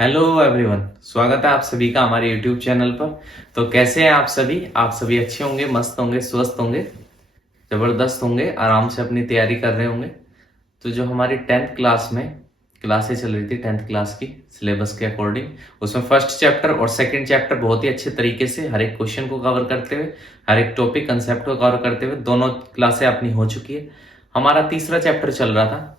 Hello everyone, स्वागत है आप सभी का हमारे यूट्यूब चैनल पर। तो कैसे हैं आप सभी? आप सभी अच्छे होंगे, मस्त होंगे, स्वस्थ होंगे, जबरदस्त होंगे, आराम से अपनी तैयारी कर रहे होंगे। तो जो हमारी 10th क्लास में क्लासें चल रही थी, 10th क्लास की सिलेबस के अकॉर्डिंग, उसमें फर्स्ट चैप्टर और सेकंड चैप्टर बहुत ही अच्छे तरीके से हर एक क्वेश्चन को कवर करते हुए, हर एक टॉपिक कंसेप्ट को कवर करते हुए दोनों क्लासें अपनी हो चुकी है। हमारा तीसरा चैप्टर चल रहा था।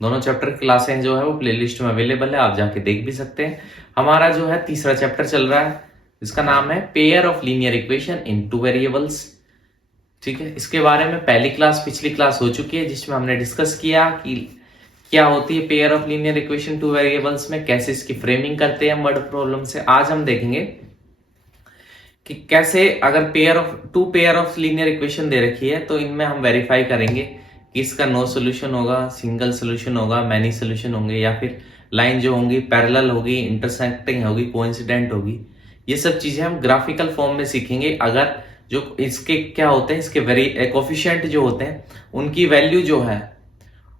दोनों चैप्टर की क्लासें जो है वो प्लेलिस्ट में अवेलेबल है, आप जाके देख भी सकते हैं। हमारा जो है तीसरा चैप्टर चल रहा है, इसका नाम है pair of linear equation in two variables. ठीक है, इसके बारे में पिछली क्लास हो चुकी है, जिसमें हमने डिस्कस किया कि क्या होती है pair of linear equation two variables में, कैसे इसकी फ्रेमिंग करते हैं वर्ड प्रॉब्लम से। आज हम देखेंगे कि कैसे अगर पेयर ऑफ लीनियर इक्वेशन दे रखी है तो इनमें हम वेरीफाई करेंगे कि इसका नो सोल्यूशन होगा, सिंगल सोल्यूशन होगा, मैनी सोल्यूशन होंगे, या फिर लाइन जो होंगी पैरेलल होगी, इंटरसेक्टिंग होगी, कोइंसिडेंट होगी। ये सब चीजें हम ग्राफिकल फॉर्म में सीखेंगे। अगर जो इसके क्या होते हैं, इसके कोफिशिएंट जो होते हैं उनकी वैल्यू जो है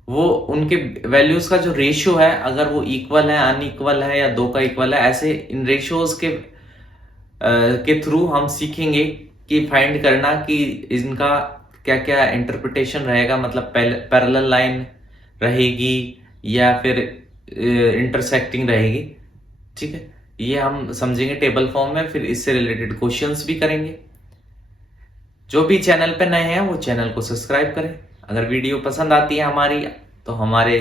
वो उनके वैल्यूज का जो रेशियो है, अगर वो इक्वल है, अनइक्वल है, या दो का इक्वल है, ऐसे इन रेशियोज के थ्रू हम सीखेंगे कि फाइंड करना कि इनका क्या क्या इंटरप्रिटेशन रहेगा। मतलब पैरेलल लाइन रहेगी या फिर इंटरसेक्टिंग रहेगी। ठीक है, ये हम समझेंगे टेबल फॉर्म में, फिर इससे रिलेटेड क्वेश्चंस भी करेंगे। जो भी चैनल पे नए हैं वो चैनल को सब्सक्राइब करें। अगर वीडियो पसंद आती है हमारी तो हमारे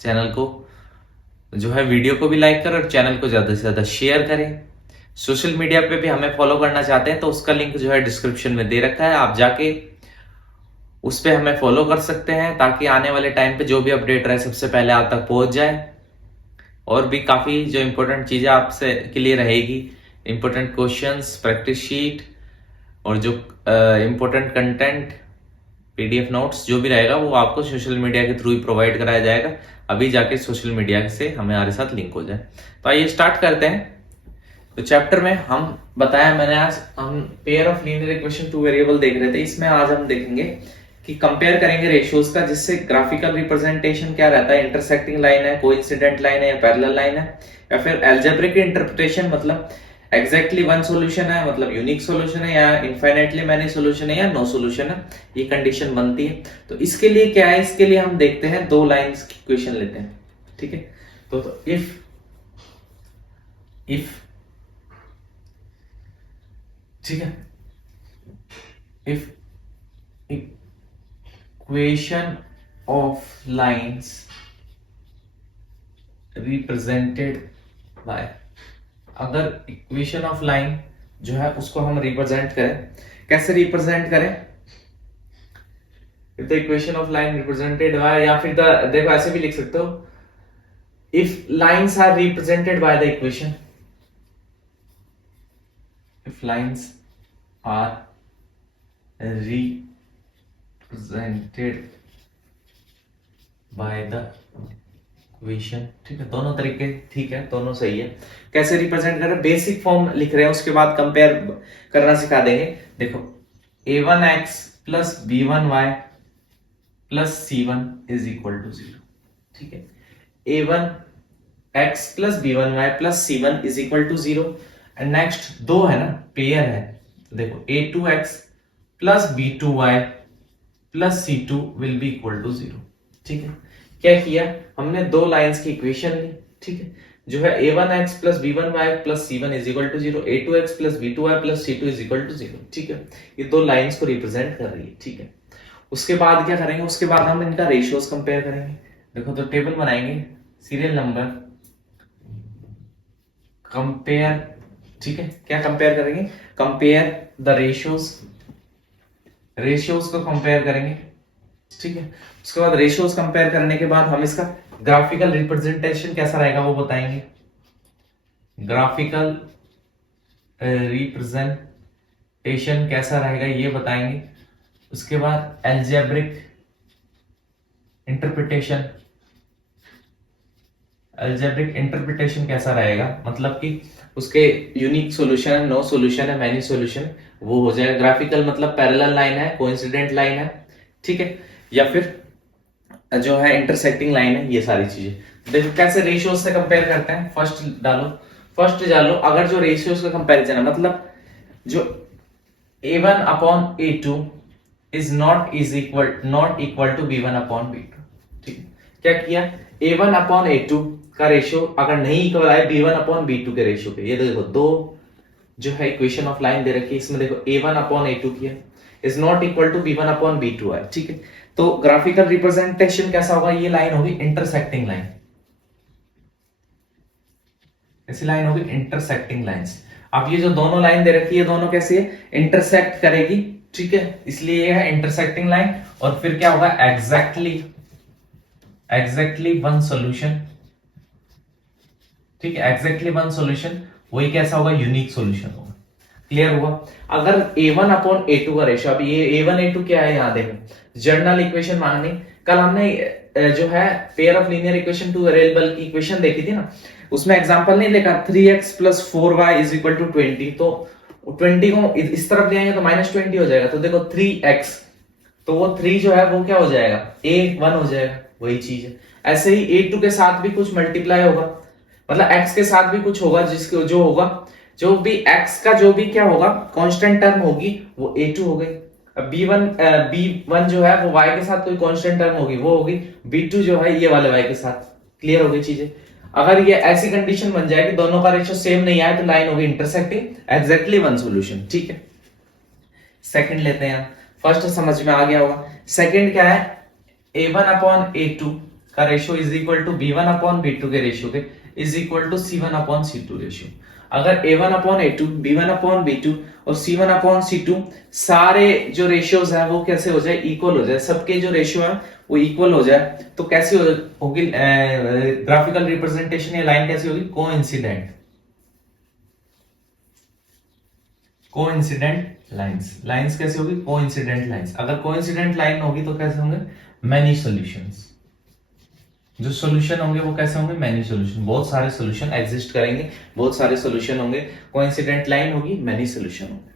चैनल को जो है वीडियो को भी लाइक करें और चैनल को ज्यादा से ज्यादा शेयर करें। सोशल मीडिया पे भी हमें फॉलो करना चाहते हैं तो उसका लिंक जो है डिस्क्रिप्शन में दे रखा है, आप जाके उस पे हमें फॉलो कर सकते हैं, ताकि आने वाले टाइम पे जो भी अपडेट रहे सबसे पहले आप तक पहुंच जाए। और भी काफी जो इंपॉर्टेंट चीजें आपसे के लिए रहेगी, इंपॉर्टेंट क्वेश्चंस, प्रैक्टिस शीट और जो इंपॉर्टेंट कंटेंट, पीडीएफ नोट्स जो भी रहेगा वो आपको सोशल मीडिया के थ्रू ही प्रोवाइड कराया जाएगा। अभी जाके सोशल मीडिया से हमारे साथ लिंक हो जाए। तो आइए स्टार्ट करते हैं। तो चैप्टर में हम बताया मैंने, आज हम pair of linear equation two variable देख रहे थे। इसमें आज हम देखेंगे कि कंपेयर करेंगे रेशियोज का, जिससे ग्राफिकल रिप्रेजेंटेशन क्या रहता है, इंटरसेक्टिंग लाइन है, कोइंसिडेंट लाइन है, या पैरेलल लाइन है, या फिर अलजेब्रिक इंटरप्रिटेशन, मतलब एग्जैक्टली वन सॉल्यूशन है, मतलब यूनिक सॉल्यूशन है, या इनफाइनाइटली मैनी सॉल्यूशन है, या नो सॉल्यूशन है, ये कंडीशन बनती है। तो इसके लिए क्या है, इसके लिए हम देखते हैं दो लाइंस की इक्वेशन लेते हैं। ठीक है, तो इफ ठीक है, if equation of lines represented by, अगर इक्वेशन ऑफ लाइन जो है उसको हम रिप्रेजेंट करें, कैसे रिप्रेजेंट करें, if the equation of line represented by, या फिर देखो ऐसे भी लिख सकते हो, if lines are represented by the equation, if lines are represented by the equation। ठीक है, दोनों तरीके ठीक है, दोनों सही है। कैसे रिप्रेजेंट करें, बेसिक फॉर्म लिख रहे हैं, उसके बाद कंपेयर करना सिखा देंगे। देखो, a1x plus b1y plus c1 is equal to 0। ठीक है, a1x plus b1y plus c1 is equal to 0। And next दो है ना, पेयर है, देखो a2x plus b2y plus c2 will be equal to 0। ठीक है, क्या किया हमने, दो लाइंस की इक्वेशन ली। ठीक है, जो है a1x plus b1y plus c1 is equal to 0, a2x plus b2y plus c2 is equal to 0। ठीक है, ये दो लाइंस को रिप्रेजेंट कर रही है। ठीक है, उसके बाद क्या करेंगे, उसके बाद हम इनका रेशियोज कंपेयर करेंगे। देखो, तो टेबल बनाएंगे, सीरियल नंबर, कंपेयर। ठीक है, क्या कंपेयर करेंगे, कंपेयर द रेशियोज, रेशियोज को कंपेयर करेंगे। ठीक है, उसके बाद रेशियोज कंपेयर करने के बाद हम इसका ग्राफिकल रिप्रेजेंटेशन कैसा रहेगा वो बताएंगे। ग्राफिकल रिप्रेजेंटेशन कैसा रहेगा ये बताएंगे। उसके बाद अलजेब्रिक इंटरप्रिटेशन, अलजेब्रिक इंटरप्रिटेशन कैसा रहेगा, मतलब कि उसके यूनिक सॉल्यूशन है, नो सॉल्यूशन है, मैनी सॉल्यूशन, वो हो जाएगा। ग्राफिकल मतलब पैरेलल लाइन है, कोइंसिडेंट लाइन है। ठीक है, या फिर जो है इंटरसेक्टिंग लाइन है, ये सारी चीजें। देखो कैसे रेशियोज से कंपेयर करते हैं। फर्स्ट डालो अगर जो रेशियोज का कंपैरिजन है, मतलब जो a1 upon a2 is not equal to b1 upon b2। ठीक है, क्या किया, a1 अपॉन a2 का रेशियो अगर नहीं इक्वल आए b1 अपॉन b2 के रेशियो पे, ये देखो दो जो है इक्वेशन ऑफ लाइन दे रखी है, इसमें देखो a1 अपॉन a2 किया is not equal to b1 upon b2 है। ठीक है, तो ग्राफिकल रिप्रेजेंटेशन कैसा होगा, ये लाइन होगी इंटरसेक्टिंग लाइन, ऐसी लाइन होगी इंटरसेक्टिंग लाइंस। अब ये जो दोनों लाइन दे रखी है, दोनों कैसी है, इंटरसेक्ट करेगी। ठीक है, इसलिए ये है इंटरसेक्टिंग लाइन। और फिर क्या होगा, एग्जैक्टली वन सॉल्यूशन। ठीक है, एग्जैक्टली वन सॉल्यूशन, वही कैसा होगा, यूनिक सॉल्यूशन होगा। क्लियर हुआ। अगर a1 अपॉन a2 का रेशियो, अब ये a1 a2 क्या है, यहां देखो जर्नल इक्वेशन मांगनी। कल हमने जो है pair of linear equation two variable की इक्वेशन देखी थी ना, उसमें एग्जांपल नहीं देखा 3x plus 4y is equal to 20। तो 20 को इस तरफ ले आएंगे तो -20 हो जाएगा। तो देखो 3x, तो वो 3 जो है वो क्या हो जाएगा, a1 हो जाएगा, वही चीज है। ऐसे ही a2 के साथ भी कुछ मल्टीप्लाई होगा, मतलब x के साथ भी कुछ होगा, जिसको जो होगा, जो भी x का जो भी क्या होगा कांस्टेंट टर्म होगी वो a2 हो गई। अब b1 जो है वो y के साथ कोई कांस्टेंट टर्म होगी वो होगी b2 जो है ये वाले y के साथ। क्लियर हो गई चीजें। अगर ये ऐसी कंडीशन बन जाए कि दोनों का रेशियो सेम नहीं आए तो लाइन होगी इंटरसेक्टिंग, एग्जैक्टली वन सॉल्यूशन। ठीक है, सेकंड लेते हैं। फर्स्ट समझ में आ गया होगा। सेकंड क्या है, a1 अपॉन a2 का ratio is equal to b1 upon b2 के रेशियो के is equal to c1 upon c2 ratio. अगर a1 upon a2, b1 upon b2 और c1 अपॉन c2 सारे जो रेशियोज हैं वो कैसे हो जाए, इक्वल हो जाए, सबके जो रेशियो है वो इक्वल हो जाए, तो कैसी होगी ग्राफिकल रिप्रेजेंटेशन या लाइन कैसी होगी, कोइंसिडेंट लाइंस कैसे होगी, कोइंसिडेंट लाइंस। अगर कोइंसिडेंट लाइन होगी तो कैसे होंगे, मैनी सॉल्यूशंस। जो सॉल्यूशन होंगे वो कैसे होंगे, मैनी सॉल्यूशन, बहुत सारे सॉल्यूशन एग्जिस्ट करेंगे, बहुत सारे सॉल्यूशन होंगे। कोइंसिडेंट लाइन होगी, मैनी सॉल्यूशन होंगे।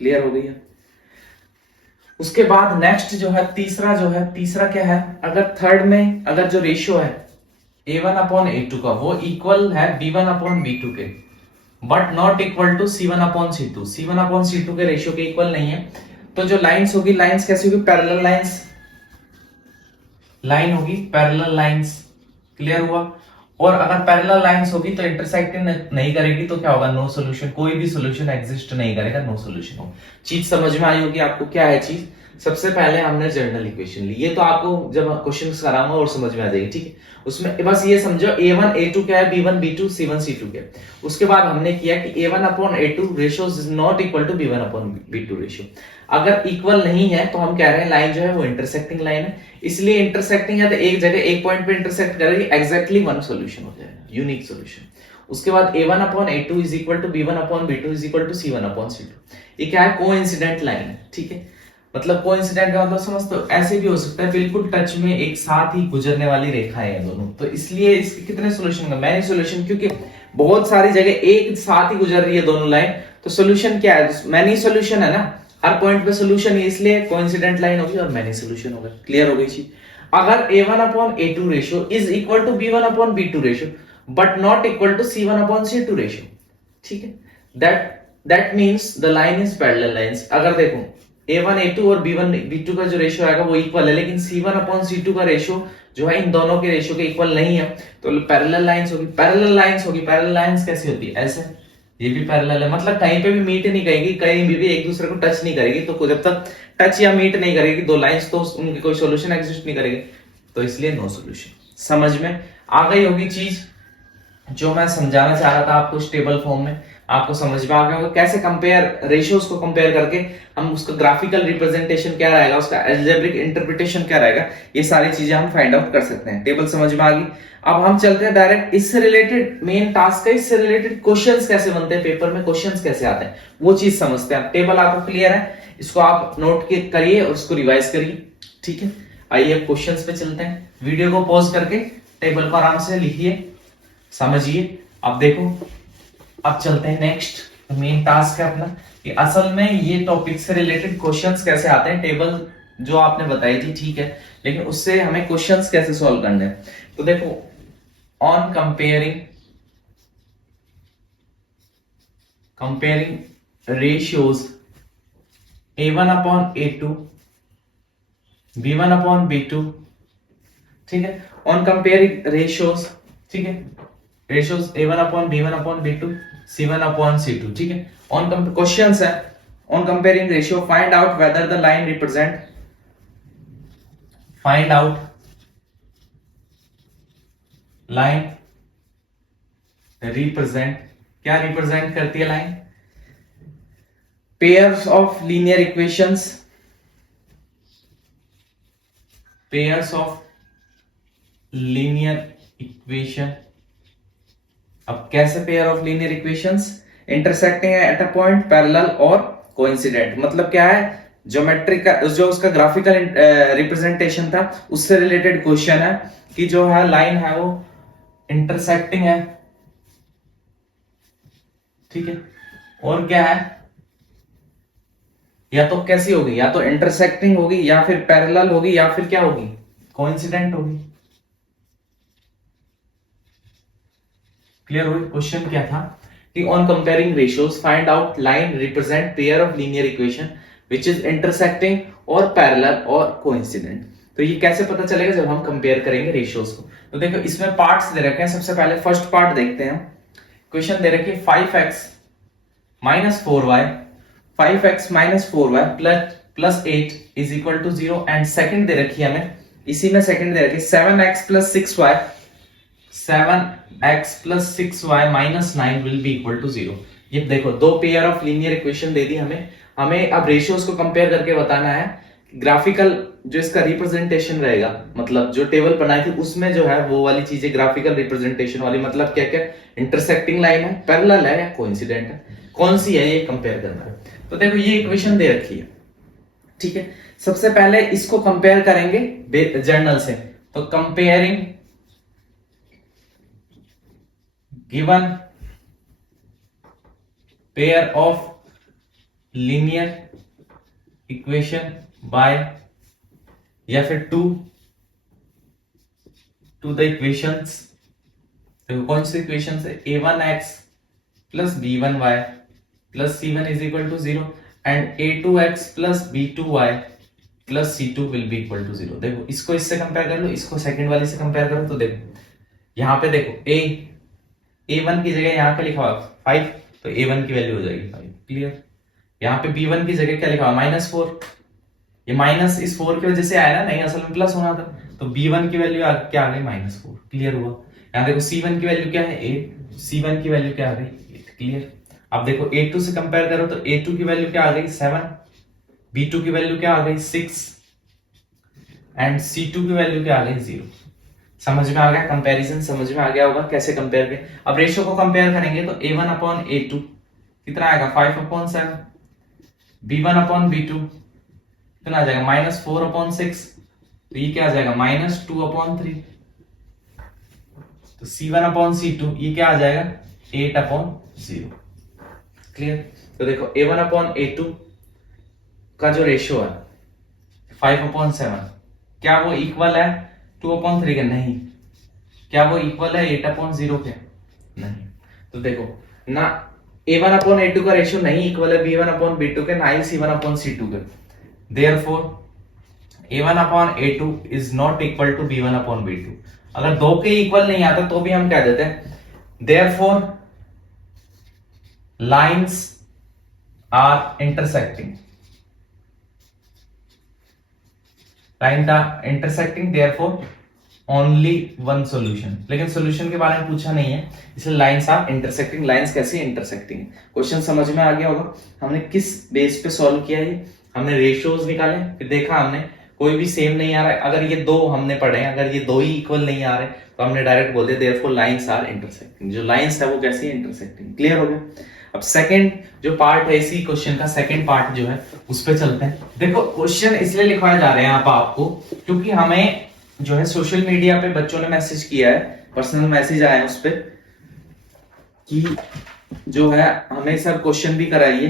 क्लियर हो गई है। उसके बाद नेक्स्ट जो है तीसरा क्या है, अगर थर्ड में अगर जो रेशियो है a1 अपॉन a2 का वो इक्वल है b1 अपॉन b2 के, but not equal to c1 upon c2 के रेशियो के इक्वल नहीं है, तो जो लाइंस होगी, लाइंस कैसी होगी, पैरेलल लाइंस। क्लियर हुआ। और अगर पैरेलल लाइंस होगी तो इंटरसेक्टिंग नहीं करेगी तो क्या होगा, नो सॉल्यूशन, कोई भी सॉल्यूशन एग्जिस्ट नहीं करेगा, नो सॉल्यूशन होगा। चीज समझ में आई होगी आपको, क्या है चीज। सबसे पहले हमने जर्नल इक्वेशन ली, ये तो आपको जब क्वेश्चन कराऊंगा और समझ में आ जाएगी। ठीक है, उसमें बस ये समझो a1 a2 क्या है, b1 b2 c1 c2 क्या है। उसके बाद हमने किया कि a1 upon a2 ratio is not equal to b1 upon b2 ratio. अगर इक्वल नहीं है तो हम कह रहे हैं लाइन जो है वो इंटरसेक्टिंग लाइन है, इसलिए इंटरसेक्टिंग है तो एक जगह एक पॉइंट पे इंटरसेक्ट करेगी, एग्जैक्टली वन सॉल्यूशन हो जाएगा, यूनिक सॉल्यूशन। उसके बाद a1 upon a2 is equal to b1 upon b2 is equal to c1 upon c2। ये क्या है, कोइंसिडेंट लाइन है। ठीक है, मतलब कोइंसिडेंट का मतलब समझ, तो ऐसे भी हो सकता है बिल्कुल टच में एक साथ ही गुजरने वाली रेखाएं हैं दोनों, तो इसलिए इसके कितने सॉल्यूशन होंगे, मैनी सॉल्यूशन, क्योंकि बहुत सारी जगह एक साथ ही गुजर रही है दोनों लाइन, तो सॉल्यूशन क्या है, मैनी सॉल्यूशन है ना, हर पॉइंट पे सॉल्यूशन है, इसलिए कोइंसिडेंट लाइन होगी और मैनी सॉल्यूशन होगा। क्लियर हो गई चीज। अगर a1 upon a2 ratio is equal to b1 upon b2 ratio but not equal to c1 upon c2 ratio, ठीक है, that means the line is parallel lines. अगर देखो a1 a2 और b1 b2 का जो रेशियो आएगा वो equal है, लेकिन c1 अपॉन c2 का रेशियो जो है इन दोनों के रेशियो के इक्वल नहीं है, तो पैरेलल लाइंस होगी। पैरेलल लाइंस कैसी होती है, ऐसे, ये भी पैरेलल है, मतलब कहीं पे भी मीट नहीं करेगी, कहीं भी एक दूसरे को टच नहीं करेगी, तो जब तक टच या मीट नहीं करेगी दो लाइंस तो उनकी कोई सॉल्यूशन एग्जिस्ट नहीं करेगी, तो इसलिए नो सॉल्यूशन। समझ में आ गई होगी चीज जो मैं समझाना चाह रहा था आपको इस टेबल फॉर्म में, आपको समझ में आ गया होगा कैसे कंपेयर, रेशियोज को कंपेयर करके हम उसका ग्राफिकल रिप्रेजेंटेशन क्या रहेगा, उसका अलजेब्रिक इंटरप्रिटेशन क्या रहेगा, ये सारी चीजें हम फाइंड आउट कर सकते हैं। टेबल समझ में आ गई। अब हम चलते हैं डायरेक्ट इससे रिलेटेड मेन टास्क है, इससे रिलेटेड क्वेश्चंस कैसे बनते हैं, पेपर में क्वेश्चंस कैसे आते हैं वो चीज समझते हैं। टेबल आपको क्लियर है, इसको आप नोट करिए और उसको रिवाइज करिए। ठीक है, आइए अब क्वेश्चंस पे चलते हैं। वीडियो को पॉज करके टेबल को आराम से लिखिए, समझिए। अब देखो, अब चलते हैं नेक्स्ट मेन टास्क है अपना कि असल में ये टॉपिक से रिलेटेड क्वेश्चंस कैसे आते हैं, टेबल जो आपने बताई थी ठीक है, लेकिन उससे हमें क्वेश्चंस कैसे सॉल्व करने हैं। तो देखो, on comparing ratios a1 upon a2 b1 upon b2, ठीक है, ऑन कंपेयरिंग रेशियोज, ठीक है, ratios a1 upon b1 upon b2 c1 upon c2, ठीक है। ऑन क्वेश्चंस है, on comparing ratio find out whether the line represent, find out line represent, क्या represent करती है line, pairs of linear equations, pairs of linear equation. अब कैसे pair of linear equations, intersecting at a point, parallel और coincident. मतलब क्या है, geometric का जो उसका ग्राफिकल रिप्रेजेंटेशन था उससे रिलेटेड क्वेश्चन है कि जो है लाइन है वो इंटरसेक्टिंग है, ठीक है, और क्या है, या तो कैसी होगी, या तो इंटरसेक्टिंग होगी या फिर पैरेलल होगी या फिर क्या होगी, कोइंसिडेंट होगी। क्लियर हुई। क्वेश्चन क्या था कि on comparing ratios find out line represent pair of linear equation which is intersecting और पैरेलल और कोइंसिडेंट। तो ये कैसे पता चलेगा, जब हम कंपेयर करेंगे रेशियोज को। तो देखो इसमें पार्ट्स दे रखे हैं, सबसे पहले फर्स्ट पार्ट देखते हैं। क्वेश्चन दे रखे 5x minus 4y, 5x minus 4y plus 8 is equal to 0, and second दे रखी है हमें, इसी में सेकंड दे रखी 7x plus 6y, 7x plus 6y minus 9 will be equal to 0। ये देखो दो पेयर ऑफ लीनियर इक्वेशन दे दी हमें, हमें अब रेशियोज को कंपेयर करके बताना है ग्राफिकल जो इसका रिप्रेजेंटेशन रहेगा, मतलब जो टेबल बनाई थी उसमें जो है वो वाली चीजें ग्राफिकल रिप्रेजेंटेशन वाली, मतलब क्या क्या, इंटरसेक्टिंग लाइन है, पैरेलल है या कोइंसिडेंट है, कौन सी है ये कंपेयर करना है। तो देखो ये इक्वेशन दे रखी है, ठीक है। सबसे पहले इसको कंपेयर करेंगे जर्नल से। तो comparing given pair of linear equation by, या फिर टू द इक्वेशंस। देखो कौन सी इक्वेशंस है, a1x plus b1y plus c1 is equal to 0 and a2x plus b2y plus c2 will be equal to 0। देखो इसको इससे कंपेयर कर लो, इसको सेकंड वाली से कंपेयर करो। तो देखो यहां पे देखो a1 की जगह यहां पे लिखा हुआ 5, तो a1 की वैल्यू हो जाएगी 5। क्लियर। यहाँ पे b1 की जगह क्या लिखा हुआ -4, ये माइनस इस 4 की वजह से आया ना, नहीं असल में प्लस होना था, तो b1 की वैल्यू क्या आ गई -4। क्लियर हुआ। यहाँ देखो c1 की वैल्यू क्या है 8, c1 की वैल्यू क्या आ गई 8। क्लियर। अब देखो a2 से कंपेयर करो तो a2 की वैल्यू क्या आ गई 7, b2 की वैल्यू क्या आ गई 6 एंड c2 की वैल्यू क्या आ गई 0। समझ में आ गया, कंपैरिजन समझ में आ गया होगा कैसे कंपेयर के। अब रेशियो को कंपेयर करेंगे तो a1 अपॉन a2 कितना आएगा 5/7, b1 अपॉन b2 कितना आ जाएगा -4/6, तो ये क्या आ जाएगा -2/3, तो c1 अपॉन c2 ये क्या आ जाएगा 8/0। क्लियर। तो देखो a1 अपॉन a2 का जो रेशियो है 5/7, क्या वो इक्वल है 2/3 के? नहीं। क्या वो इक्वल है 8/0 के? नहीं। तो देखो ना a1 अपॉन a2 का रेशियो नहीं इक्वल है b1 अपॉन b2 के, ना ही c1 अपॉन c2 के। Therefore a1 upon a2 is not equal to b1 upon b2। अगर दो के इक्वल नहीं आता तो भी हम कह देते हैं therefore lines are intersecting, lines are intersecting, therefore only one solution। लेकिन सॉल्यूशन के बारे में पूछा नहीं है, इसलिए लाइंस आर इंटरसेक्टिंग। लाइंस कैसी इंटरसेक्टिंग है, क्वेश्चन समझ में आ गया होगा। हमने किस बेस पे सॉल्व किया ये, हमने रेशियोज निकाले, फिर देखा हमने कोई भी सेम नहीं आ रहा है। अगर ये दो हमने पढ़े, अगर ये दो ही इक्वल नहीं आ रहे तो हमने डायरेक्ट बोल दिया देयरफॉर लाइंस आर इंटरसेक्टिंग। जो लाइंस है वो कैसी है, इंटरसेक्टिंग। क्लियर हो गया। अब सेकंड जो पार्ट है इसी क्वेश्चन का, सेकंड पार्ट जो है उस पे चलते हैं। देखो क्वेश्चन इसलिए लिखवाए जा रहे हैं आपको क्योंकि हमें जो है सोशल मीडिया पे बच्चों ने मैसेज किया है, पर्सनल मैसेज आया है उस पे कि जो है हमें सर क्वेश्चन भी कराइए,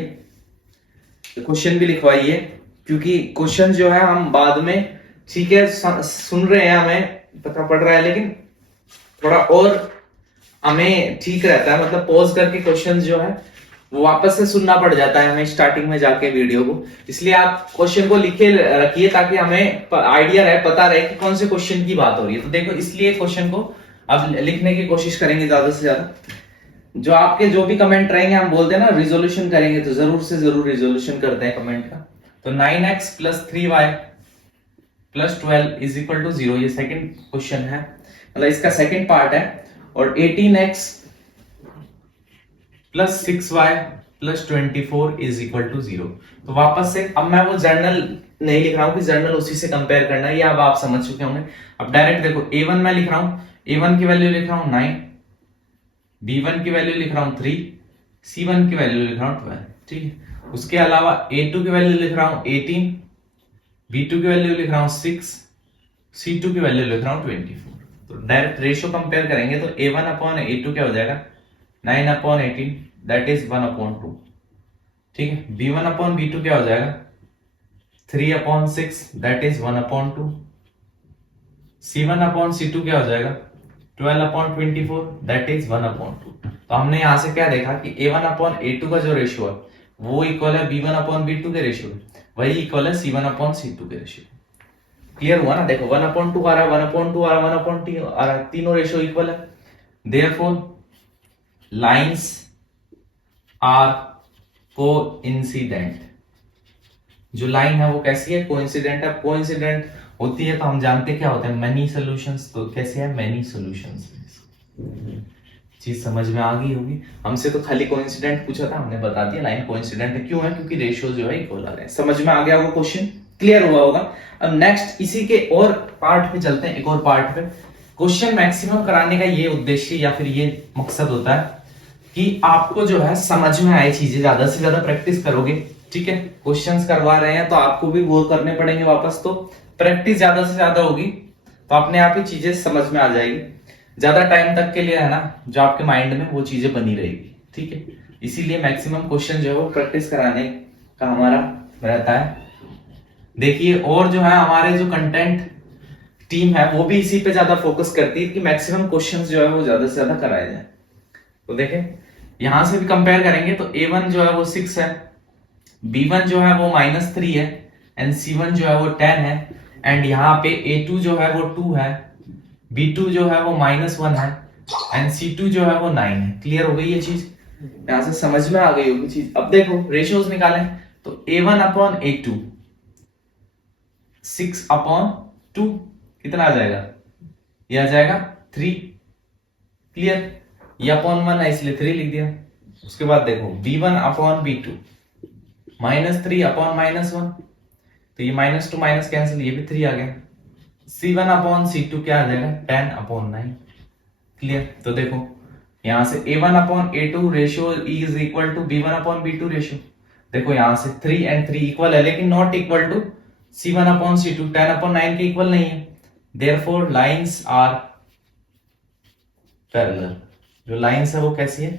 क्वेश्चन भी लिखवाइए क्योंकि क्वेश्चन जो है हम बाद में, ठीक है, सुन रहे हैं, हमें पता पड़ रहा है, लेकिन थोड़ा और हमें ठीक रहता है, मतलब पॉज करके क्वेश्चन जो है वो वापस से सुनना पड़ जाता है हमें स्टार्टिंग में जाके वीडियो को। इसलिए आप क्वेश्चन को लिखे रखिए ताकि हमें आइडिया रहे, पता रहे कि कौन से क्वेश्चन की बात हो रही है। तो देखो, इसलिए क्वेश्चन को अब लिखने की कोशिश करेंगे ज्यादा से ज्यादा। जो आपके जो भी कमेंट रहेंगे, हम बोलते हैं ना रिजोल्यूशन करेंगे, तो जरूर से जरूर रिजोल्यूशन करते हैं कमेंट का। तो 9x plus 3y plus 12 is equal to 0, ये सेकंड क्वेश्चन है, मतलब इसका सेकंड पार्ट है। और 18x plus 6y plus 24 is equal to 0। तो वापस से अब मैं वो जर्नल नहीं लिख रहा हूं कि जर्नल उसी से कंपेयर करना है, ये अब आप समझ चुके होंगे। अब डायरेक्ट देखो, a1 मैं लिख रहा हूं, a1 की वैल्यू लिख रहा हूं 9, b1 की वैल्यू लिख रहा हूं 3, c1 की वैल्यू लिख रहा हूं 12, ठीक है। उसके अलावा a2 की वैल्यू लिख रहा हूं 18, b2 की वैल्यू लिख रहा हूं 6, c2 की वैल्यू लिख रहा हूं 24। तो डायरेक्ट रेशियो कंपेयर करेंगे तो a1 अपॉन a2 क्या हो जाएगा, 9 अपॉन 18 दैट इज 1 अपॉन 2, ठीक है। b1 अपॉन b2 क्या हो जाएगा, 3 upon 6 that is 1 upon 2। c1 upon c2 क्या हो जाएगा, 12 अपॉन 24 दैट इज 1 अपॉन 2। तो हमने यहां से क्या देखा कि a1 अपॉन a2 का जो रेशियो है वो इक्वल है b1 अपॉन b2 के रेशियो, वही इक्वल है c1 अपॉन c2 के रेशियो। क्लियर हुआ ना? देखो 1 अपॉन 2 आ रहा है, 1 अपॉन 2 आ रहा है, 1 अपॉन 3 आ रहा है, तीनों रेशियो इक्वल है। Therefore lines are coincident. जो लाइन है वो कैसी है, कोइंसिडेंट है। कोइंसिडेंट होती है तो हम जानते क्या होते हैं, मेनी सॉल्यूशंस। तो कैसे है, मेनी सॉल्यूशंस। चीज समझ में आ गई होगी। हमसे तो खाली कोइंसिडेंट पूछा था, हमने बता दिया लाइन कोइंसिडेंट है। क्यों है, क्योंकि रेशियो जो है इक्वल आ रहे हैं। समझ में आ गया होगा, क्वेश्चन क्लियर हुआ होगा। अब नेक्स्ट इसी के और पार्ट पे चलते हैं, एक और पार्ट पे। क्वेश्चन मैक्सिमम कराने का ये उद्देश्य या फिर ये मकसद होता है कि आपको जो है समझ में आए चीजें, ज्यादा से ज्यादा प्रैक्टिस करोगे, ठीक है। क्वेश्चंस करवा रहे हैं तो आपको भी वो करने पड़ेंगे वापस, तो प्रैक्टिस ज्यादा से ज्यादा होगी तो अपने आप ही चीजें समझ में आ जाएगी। ज्यादा टाइम तक के लिए है ना, जो आपके माइंड में वो चीजें बनी रहेगी, ठीक है। इसीलिए मैक्सिमम क्वेश्चन जो है वो प्रैक्टिस कराने का हमारा रहता है। देखिए, और जो है हमारे जो कंटेंट टीम है वो भी इसी पे ज्यादा फोकस करती है कि मैक्सिमम क्वेश्चंस जो है वो ज्यादा से ज्यादा कराए जाए। तो देखें, यहां से भी कंपेयर करेंगे तो a1 जो है वो 6 है, b1 जो है वो -3 है, एंड c1 जो है वो 10 है, एंड यहाँ पे a2 जो है वो 2 है, b2 जो है वो -1 है, एंड c2 जो है वो 9 है। क्लियर हो गई ये चीज, यहां से समझ में आ गई होगी चीज। अब देखो रेशियोज निकालें तो a1 अपॉन a2 6 अपॉन 2 कितना आ जाएगा, ये आ जाएगा 3। क्लियर, ये अपॉन 1 है इसलिए 3 लिख दिया। उसके बाद देखो b1 अपॉन b2 -3 अपॉन -1, तो ये -2 माइनस कैंसिल, ये भी 3 आ गया। c1 अपॉन c2 क्या आ जाएगा, 10 अपॉन 9। क्लियर, तो देखो यहां से a1 upon a2 ratio is equal to b1 upon b2 ratio. देखो यहां से 3 एंड 3 इक्वल है, लेकिन not equal to c1 upon c2, 10 upon 9 के इक्वल नहीं है। Therefore lines are parallel. जो लाइंस है वो कैसी है,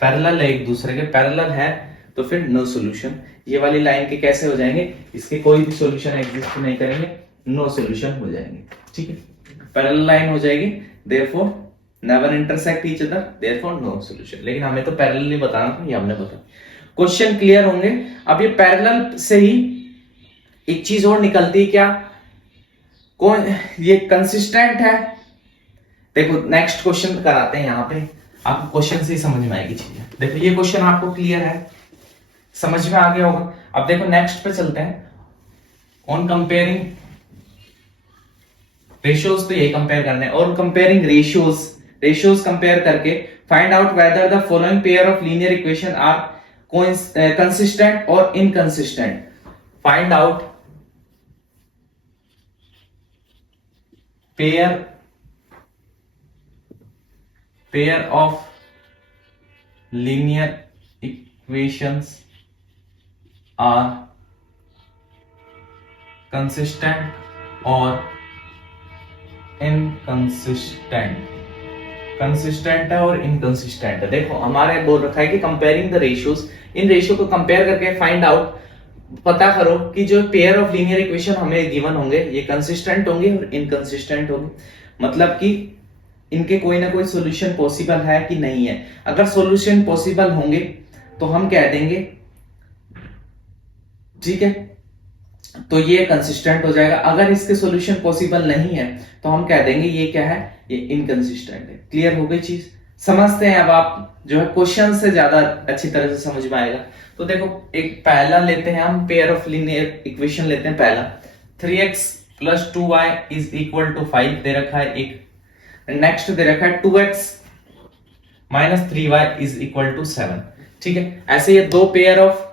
पैरेलल है एक दूसरे के। पैरेलल है तो फिर नो सॉल्यूशन। ये वाली लाइन के कैसे हो जाएंगे, इसके कोई भी सॉल्यूशन एग्जिस्ट नहीं करेंगे, नो सॉल्यूशन हो जाएंगे, ठीक है। पैरेलल लाइन हो जाएगी, therefore never intersect each other, therefore no solution. लेकिन हमें तो पैरेलल ही बताना था, ये हमने बताया। क्वेश्चन क्लियर होंगे। अब ये पैरेलल से ही एक चीज और निकलती है, क्या, कौन ये कंसिस्टेंट है। देखो नेक्स्ट क्वेश्चन कराते हैं, यहाँ पे आपको क्वेश्चन से ही समझ में आएगी चीजें। देखो ये क्वेश्चन आपको क्लियर है, समझ में आ गया होगा। अब देखो नेक्स्ट पे चलते हैं, ऑन कंपेयरिंग रेशियोज, तो यही कंपेयर करने हैं। और कंपेयरिंग रेशियोज कंपेयर करके find out whether the following pair of linear equation are consistent और inconsistent. Find out pair of linear equations are consistent or inconsistent। Consistent है और इनकंसिस्टेंट है। देखो हमारे बोल रखा है कि comparing the ratios, in ratio को कंपेयर करके फाइंड आउट पता करो कि जो पेयर ऑफ लीनियर इक्वेशन हमें गिवन होंगे ये कंसिस्टेंट होंगे और इनकंसिस्टेंट होंगे, मतलब कि इनके कोई ना कोई सॉल्यूशन पॉसिबल है कि नहीं है। अगर सॉल्यूशन पॉसिबल होंगे तो हम कह देंगे, ठीक है, तो ये कंसिस्टेंट हो जाएगा। अगर इसके सॉल्यूशन पॉसिबल नहीं है तो हम कह देंगे ये क्या है, ये इनकंसिस्टेंट है। क्लियर हो गई चीज? समझते हैं अब आप जो है क्वेश्चन से ज्यादा अच्छी तरह से समझ में आएगा। तो देखो एक पहला लेते हैं हम, पेयर ऑफ लीनियर इक्वेशन लेते हैं पहला। 3x plus 2y is equal to 5 दे रखा है एक, नेक्स्ट दे रखा है 2x minus 3y is equal to 7। ठीक है, ऐसे ये दो पेयर ऑफ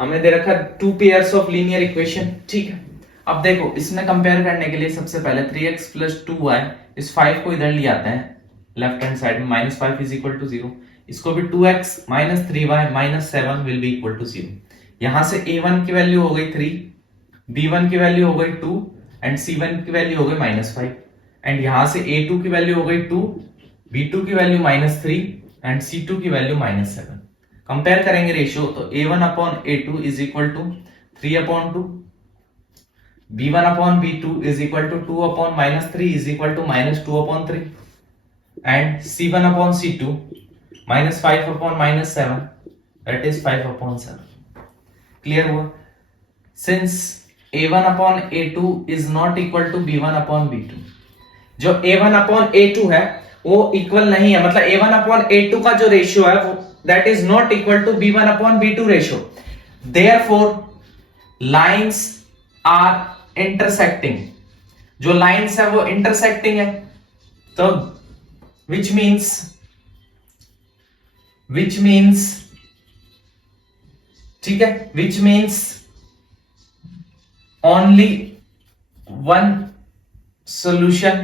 हमें दे रखा है, two pairs of linear equation. ठीक है, अब देखो इसमें कंपेयर करने के लिए सबसे पहले 3x प्लस 2y, इस 5 को इधर ले आते हैं लेफ्ट हैंड साइड में, माइनस 5 इज इक्वल टू 0। इसको भी 2x minus 3y minus 7 will be equal to 0। यहां से a1 की वैल्यू हो गई 3, b1 की वैल्यू हो गई 2 एंड c1 की वैल्यू हो गई माइनस 5, एंड यहां से a2 की वैल्यू हो गई 2, b2 की वैल्यू माइनस 3 एंड c2 की वैल्यू माइनस 7। कंपेयर करेंगे रेशियो तो a1 upon a2 is equal to 3 upon 2, b1 upon b2 is equal to 2 upon minus 3 is equal to minus 2 upon 3, and c1 upon c2 minus 5 upon minus 7 that is 5 upon 7। Clear हुआ? Since a1 upon a2 is not equal to b1 upon b2, जो a1 upon a2 है वो equal नहीं है, मतलब a1 upon a2 का जो ratio है वो that is not equal to b1 upon b2 ratio. Therefore lines are intersecting, जो lines है वो intersecting है, तो which means ठीक है, which means only one solution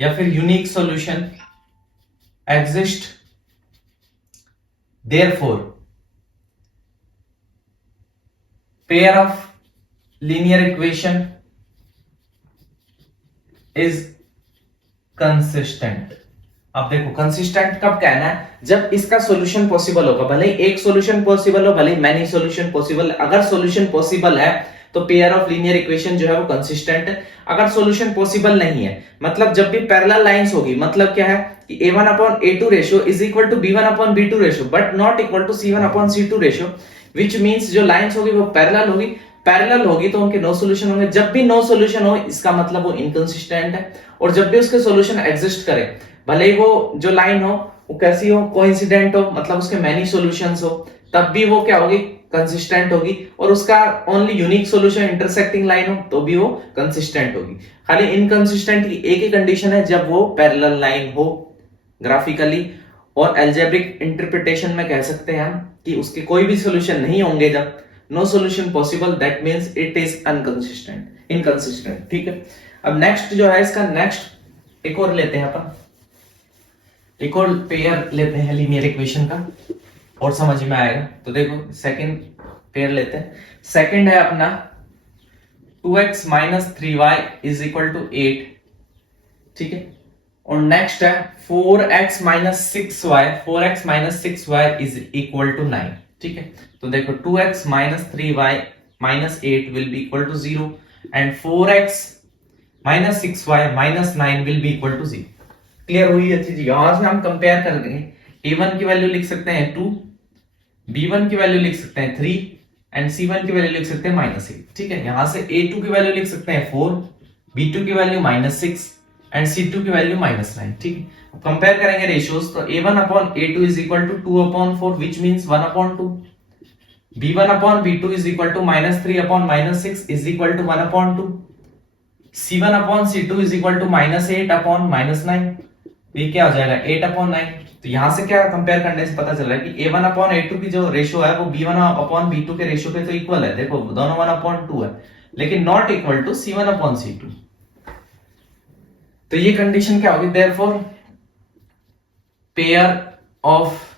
या फिर unique solution exist. Therefore, pair of linear equation is consistent। अब देखो कंसिस्टेंट कब कहना है, जब इसका सॉल्यूशन पॉसिबल होगा, भले ही एक सॉल्यूशन पॉसिबल हो, भले ही मैनी सॉल्यूशन पॉसिबल। अगर सॉल्यूशन पॉसिबल है तो पेयर ऑफ लीनियर इक्वेशन जो है वो कंसिस्टेंट है। अगर सॉल्यूशन पॉसिबल नहीं है, मतलब जब भी पैरेलल लाइंस होगी, मतलब क्या है कि a1 upon a2 ratio is equal to b1 upon b2 ratio but not equal to c1 upon c2 ratio, which means जो लाइंस होगी वो पैरेलल होगी तो उनके नो सॉल्यूशन होंगे। जब भी नो सॉल्यूशन हो इसका मतलब वो इनकंसिस्टेंट है, और जब भी उसके सॉल्यूशन एग्जिस्ट करे, भले ही वो जो लाइन हो वो कैसी हो, कोइंसिडेंट हो, मतलब उसके मैनी सॉल्यूशंस हो, तब भी वो क्या होगी, कंसिस्टेंट होगी। और उसका only unique solution intersecting line हो तो भी वो कंसिस्टेंट होगी। खाली इनकंसिस्टेंट की एक ही कंडीशन है, जब वो पैरेलल लाइन हो ग्राफिकली, और अलजेब्रिक इंटरप्रिटेशन में कह सकते हैं हम कि उसके कोई भी सॉल्यूशन नहीं होंगे। जब no solution possible that means it is inconsistent. ठीक है, अब नेक्स्ट जो है इसका नेक्स्ट एक और लेते हैं अपन, एक और पेयर लेते हैं लीनियर इक्वेशन का और समझ में आएगा। तो देखो सेकंड पेयर लेते हैं, सेकंड है अपना 2x minus 3y is equal to 8। ठीक है, और नेक्स्ट है 4x minus 6y is equal to 9। ठीक है, तो देखो 2x minus 3y minus 8 will be equal to 0 and 4x minus 6y minus 9 will be equal to 0। Clear हुई है चीज? यहां से हम कंपेयर कर देंगे, a1 की वैल्यू लिख सकते हैं 2, b1 की वैल्यू लिख सकते हैं 3 एंड c1 की वैल्यू लिख सकते हैं माइनस 8। ठीक है, यहां से a2 की वैल्यू लिख सकते हैं 4, b2 की वैल्यू माइनस 6 एंड c2 की वैल्यू माइनस 9। ठीक है, अब कंपेयर करेंगे रेशियोज तो a1 upon a2 is equal to 2 upon 4 which means 1 upon 2, b1 upon b2 is equal to minus 3 upon minus 6 is equal to 1 upon 2, c1 upon c2 is equal to minus 8 upon minus 9, ये क्या हो जाएगा 8 upon 9। तो यहां से क्या compare करने से पता चल रहा है कि a1 अपॉन a2 की जो रेशियो है वो b1 अपॉन b2 के रेशियो पे तो इक्वल है। देखो दोनों 1 अपॉन 2 है, लेकिन not equal to c1 upon c2। तो ये कंडीशन क्या होगी, therefore pair of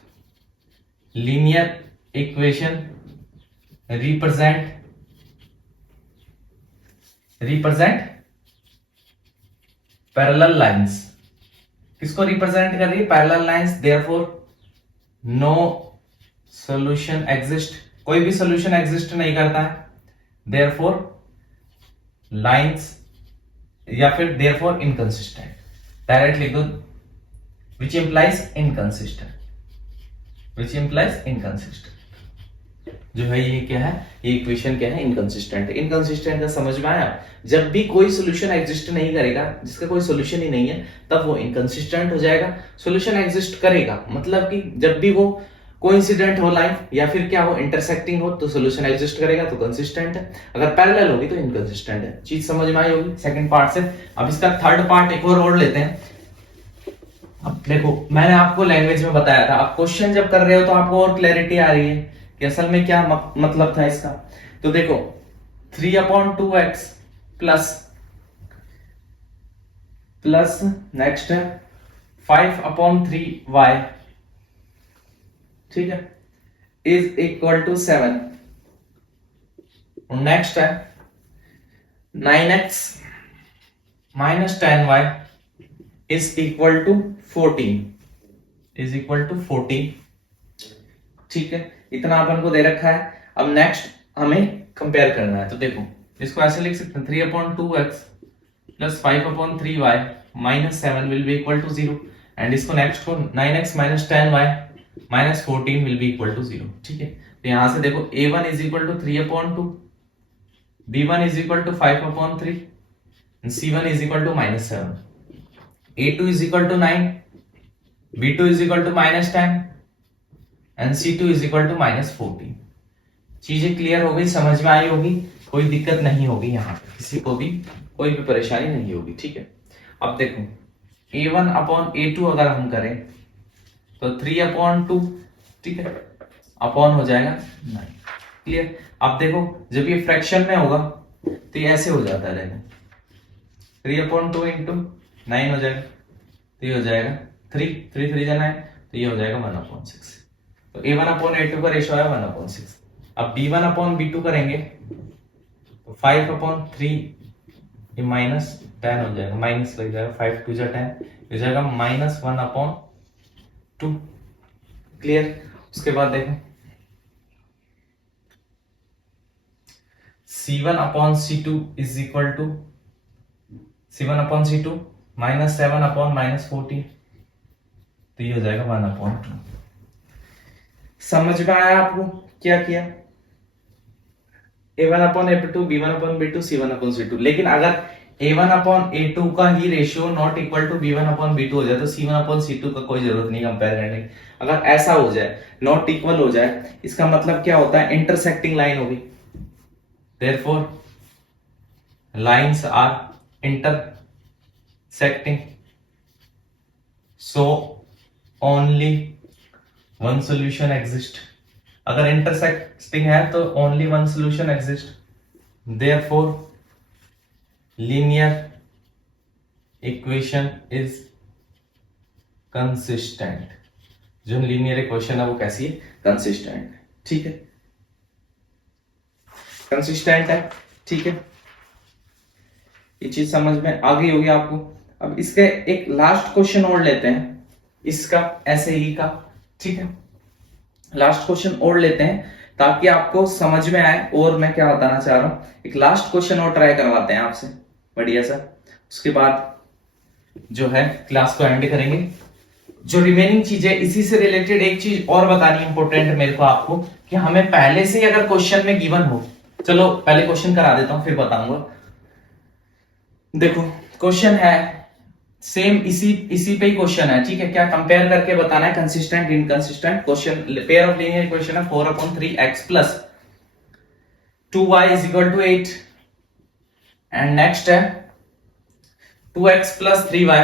linear equation represent parallel lines. किसको रिप्रेजेंट कर रही है, parallel lines. Therefore no solution exist कोई भी सोल्यूशन एग्जिस्ट नहीं करता है, देयरफॉर लाइंस, या फिर देयरफॉर इनकंसिस्टेंट, डायरेक्ट लिख दो, which implies inconsistent, which implies inconsistent. जो है ये क्या है, ये इक्वेशन क्या है, इनकंसिस्टेंट है। इनकंसिस्टेंट का समझ में आया? जब भी कोई सोल्यूशन एग्जिस्ट नहीं करेगा, जिसका कोई सोल्यूशन ही नहीं है, तब वो इनकंसिस्टेंट हो जाएगा। सोल्यूशन एग्जिस्ट करेगा मतलब कि जब भी वो कोइंसिडेंट हो लाइन, या फिर क्या हो, इंटरसेक्टिंग हो, तो सोल्यूशन एग्जिस्ट करेगा, तो कंसिस्टेंट है। अगर पैरेलल होगी तो इनकंसिस्टेंट है। चीज समझ में आई होगी सेकंड पार्ट से। अब इसका थर्ड पार्ट एक और लेते हैं। अब देखो, मैंने आपको लैंग्वेज में बताया था, आप क्वेश्चन जब कर रहे हो तो आपको और क्लैरिटी आ रही है कि असल में क्या मतलब था इसका। तो देखो 3/2x प्लस नेक्स्ट है 5/3y, ठीक है, इज इक्वल टू 7। नेक्स्ट है 9x minus 10y is equal to 14, is equal to 14, ठीक है। इतना अपन को दे रखा है। अब नेक्स्ट हमें कंपेयर करना है। तो देखो इसको ऐसे लिख सकते हैं, 3/2x plus 5/3y minus 7 will be equal to 0, and इसको नेक्स्ट को 9x minus 10y minus 14 will be equal to 0, ठीक है। तो यहां से देखो a1 is equal to 3/2, b1 is equal to 5/3, c1 is equal to minus 7, a2 is equal to 9, b2 is equal to minus 10 and C2 is equal to minus 14। चीजें clear हो गई, समझ में आई होगी, कोई दिक्कत नहीं होगी, यहाँ पे किसी को भी कोई भी परेशानी नहीं होगी, ठीक है। अब देखो a1/a2 अगर हम करें तो 3/2, ठीक है, अपॉन हो जाएगा 9, क्लियर। अब देखो जब ये फ्रैक्शन में होगा तो ये ऐसे हो जाता है, देखो 3/2 इंटू 9 हो जाएगा, तो ये हो जाएगा 3 3 3 9, तो ये हो जाएगा 1/6। तो a1/a2 का रेशियो है 1/6। अब b1/b2 करेंगे तो 5/3, ये माइनस 10 हो जाएगा, माइनस लग जाएगा, 5 2 10 हो जाएगा माइनस 1/2, क्लियर। उसके बाद देखो C1/C2 is equal to C1/C2 minus 7/-14, तो ये हो जाएगा 1/2। समझ में आया आपको क्या किया? a1/a2, b1/b2, c1/c2। लेकिन अगर a1/a2 का ही ratio not equal to b1/b2 हो जाए तो c1/c2 का कोई जरूरत नहीं कंपेयर करने की। अगर ऐसा हो जाए, नॉट इक्वल हो जाए, इसका मतलब क्या होता है, इंटरसेक्टिंग लाइन होगी, therefore lines are intersecting, so only one solution exist. अगर इंटरसेक्टिंग है तो only one solution exist, therefore linear equation is consistent. जो लीनियर इक्वेशन है वो कैसी है, कंसिस्टेंट, ठीक है, कंसिस्टेंट है, ठीक है। ये चीज समझ में आ गई होगी आपको। अब इसके एक लास्ट क्वेश्चन और लेते हैं, इसका ऐसे ही का, ठीक है, लास्ट क्वेश्चन और लेते हैं ताकि आपको समझ में आए। और मैं क्या बताना चाह रहा हूं, एक लास्ट क्वेश्चन और ट्राई करवाते हैं आपसे, बढ़िया सा। उसके बाद जो है क्लास को एंड करेंगे। जो रिमेनिंग चीजें, इसी से रिलेटेड एक चीज और बतानी इंपॉर्टेंट मेरे को आपको, कि हमें पहले से अगर क्वेश्चन में गिवन हो, चलो पहले क्वेश्चन करा देता हूं फिर बताऊंगा। देखो क्वेश्चन है सेम, इसी पे ही क्वेश्चन है, ठीक है। क्या कंपेयर करके बताना है, consistent inconsistent. Question pair of linear equation है 4/3x plus 2y is equal to 8, and next है 2x plus 3y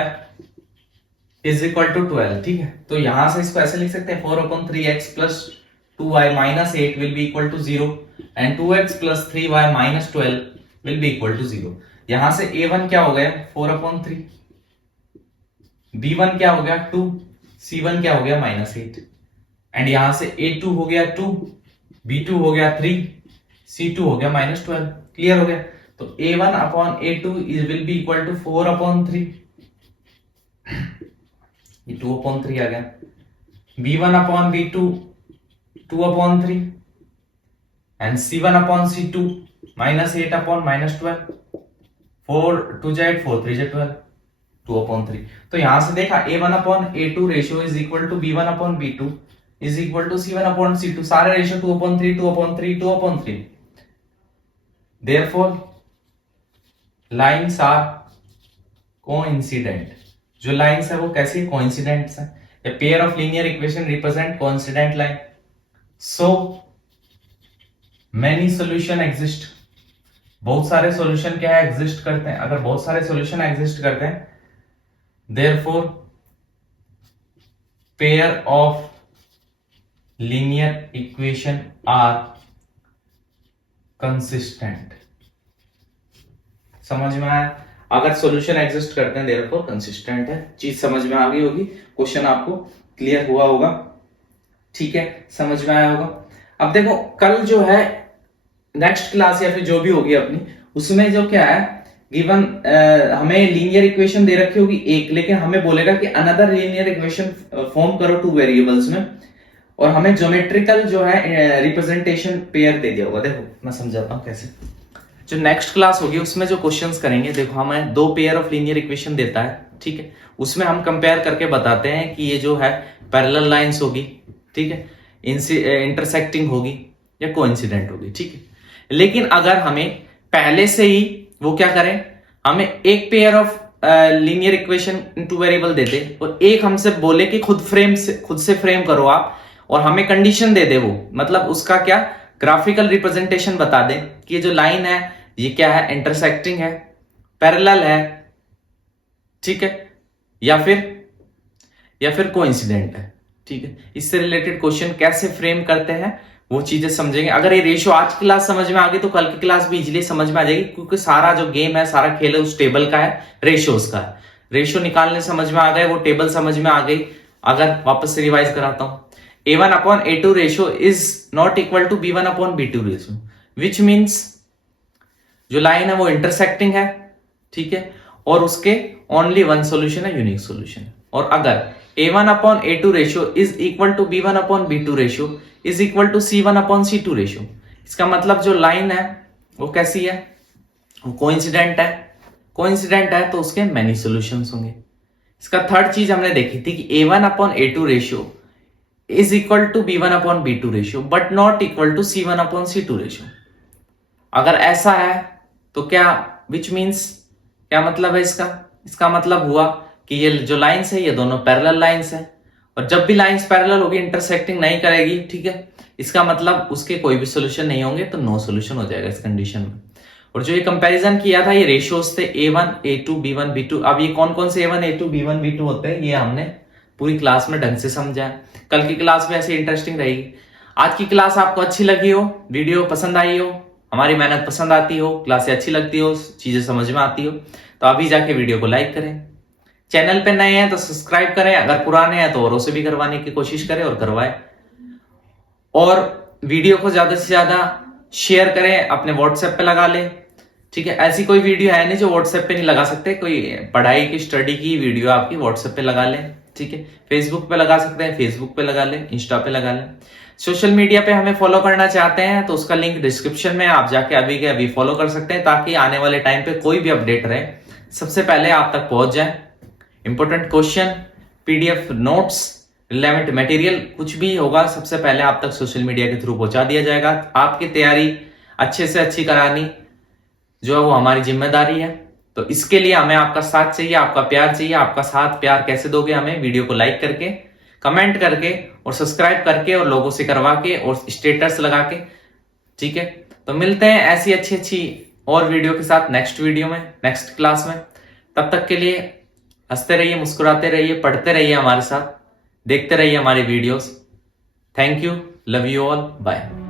is equal to 12, ठीक है। तो यहां से इसको ऐसे लिख सकते हैं 4/3x plus 2y minus 8 will be equal to 0, and 2x plus 3y minus 12 will be equal to 0। यहां से a1 क्या हो गया 4/3, b1 क्या हो गया 2, c1 क्या हो गया -8, एंड यहां से a2 हो गया 2, b2 हो गया 3, c2 हो गया -12, क्लियर हो गया। तो a1/a2 will be equal to 4/3, ये 2/3 आ गया, b1/b2 2/3, and C1 upon C2 -8 upon -12, 4 2 8, 4 3 12, 2 upon 3। तो यहां से देखा A1 upon A2 ratio is equal to B1 upon B2 is equal to C1 upon C2, सारे ratio 2 upon 3, 2 upon 3, 2 upon 3। Therefore lines are coincident. जो lines है वो कैसी कोइंसिडेंट्स है। A pair of linear equation represent coincident line. So many solution exist. बहुत सारे solution क्या है एग्जिस्ट करते हैं। अगर बहुत सारे सॉल्यूशन एग्जिस्ट करते हैं, therefore pair of linear equation are consistent. समझ में आया? अगर सॉल्यूशन एग्जिस्ट करते हैं therefore कंसिस्टेंट है। चीज समझ में आ गई होगी, क्वेश्चन आपको क्लियर हुआ होगा, ठीक है, समझ में आया होगा। अब देखो कल जो है नेक्स्ट क्लास या फिर जो भी होगी अपनी, उसमें जो क्या है गिवन हमें लीनियर इक्वेशन दे रखी होगी एक, लेकिन हमें बोलेगा कि अनदर लीनियर इक्वेशन फॉर्म करो टू वेरिएबल्स में, और हमें ज्योमेट्रिकल जो है रिप्रेजेंटेशन पेयर दे दिया होगा। देखो मैं समझाता हूँ कैसे। जो नेक्स्ट क्लास होगी उसमें जो क्वेश्चंस करेंगे, देखो हमें 2 पेयर ऑफ लीनियर इक्वेशन देता है, ठीक है, उसमें हम कंपेयर करके बताते हैं कि ये जो है पैरेलल लाइंस होगी, ठीक है, इंटरसेक्टिंग होगी या कोइंसिडेंट होगी, ठीक है। लेकिन अगर हमें पहले से ही वो क्या करें, हमें एक pair of linear equation two variable दे दे और एक हमसे बोले कि खुद से फ्रेम करो आप, और हमें कंडीशन दे दे वो, मतलब उसका क्या ग्राफिकल रिप्रेजेंटेशन बता दे कि ये जो लाइन है ये क्या है, इंटरसेक्टिंग है, पैरेलल है, ठीक है, या फिर कोइंसिडेंट है, ठीक है। इससे रिलेटेड क्वेश्चन कैसे फ्रेम करते हैं वो चीजें समझेंगे। अगर ये रेशियो आज की क्लास समझ में आ गई तो कल की क्लास भी इजीली समझ में आ जाएगी, क्योंकि सारा जो गेम है, सारा खेल है उस टेबल का है, रेशियोज का है। रेशियो निकालने समझ में आ गए, वो टेबल समझ में आ गई। अगर वापस से रिवाइज कराता हूं, A1 upon A2 ratio is not equal to B1 upon B2 ratio, which means जो लाइन है वो इंटरसेक्टिंग है, ठीक है, और उसके ओनली वन सॉल्यूशन है, यूनिक सॉल्यूशन। और अगर A1 upon A2 ratio is equal to B1 upon B2 ratio is equal to C1 upon C2 ratio, इसका मतलब जो लाइन है वो कैसी है, वो कोइंसिडेंट है। कोइंसिडेंट है तो उसके मेनी सॉल्यूशंस होंगे। इसका थर्ड चीज हमने देखी थी कि A1 upon A2 ratio is equal to B1 upon B2 ratio but not equal to C1 upon C2 ratio। अगर ऐसा है तो क्या, which means क्या मतलब है इसका मतलब हुआ कि ये जो लाइंस है ये दोनों पैरेलल लाइंस है, और जब भी लाइंस पैरेलल होगी इंटरसेक्टिंग नहीं करेगी, ठीक है, इसका मतलब उसके कोई भी सोल्यूशन नहीं होंगे, तो नो सोल्यूशन हो जाएगा इस कंडीशन में। और जो ये कंपैरिजन किया था ये रेशियोज थे A1 A2 B1 B2। अब ये कौन कौन से A1 A2 B1 B2 होते हैं ये हमने पूरी क्लास में ढंग से समझा है। कल की क्लास में ऐसे इंटरेस्टिंग रहेगी। आज की क्लास आपको अच्छी लगी हो, वीडियो पसंद आई हो, हमारी मेहनत पसंद आती हो, क्लासें अच्छी लगती हो, चीजें समझ में आती हो, तो अभी जाके वीडियो को लाइक करें। चैनल पे नए हैं तो सब्सक्राइब करें, अगर पुराने हैं तो औरों से भी करवाने की कोशिश करें और करवाएं। और वीडियो को ज्यादा से ज्यादा शेयर करें, अपने व्हाट्सएप पे लगा लें, ठीक है। ऐसी कोई वीडियो है नहीं जो व्हाट्सएप पे नहीं लगा सकते, कोई पढ़ाई की स्टडी की वीडियो आपकी व्हाट्सएप पे लगा लें, ठीक है। फेसबुक पे लगा सकते हैं, फेसबुक पे लगा लें, इंस्टा पे लगा लें। सोशल मीडिया पे हमें फॉलो करना चाहते हैं तो उसका लिंक डिस्क्रिप्शन में, आप जाके अभी के अभी फॉलो कर सकते हैं, ताकि आने वाले टाइम पे कोई भी अपडेट रहे सबसे पहले आप तक पहुंच जाए। Important question, PDF notes, relevant material, कुछ भी होगा सबसे पहले आप तक सोशल मीडिया के थ्रू पहुंचा दिया जाएगा। आपकी तैयारी अच्छे से अच्छी करानी जो है वो हमारी जिम्मेदारी है। तो इसके लिए हमें आपका साथ चाहिए, आपका प्यार चाहिए। आपका साथ प्यार कैसे दोगे हमें? वीडियो को लाइक करके, कमेंट करके और सब्सक्राइब करके और लोगों से करवा के और स्टेटस लगा के, ठीक है। तो मिलते हैं ऐसी अच्छी और वीडियो के साथ नेक्स्ट वीडियो में, नेक्स्ट क्लास में। तब तक के लिए हंसते रहिए, मुस्कुराते रहिए, पढ़ते रहिए हमारे साथ, देखते रहिए हमारे videos. Thank you, love you all, bye.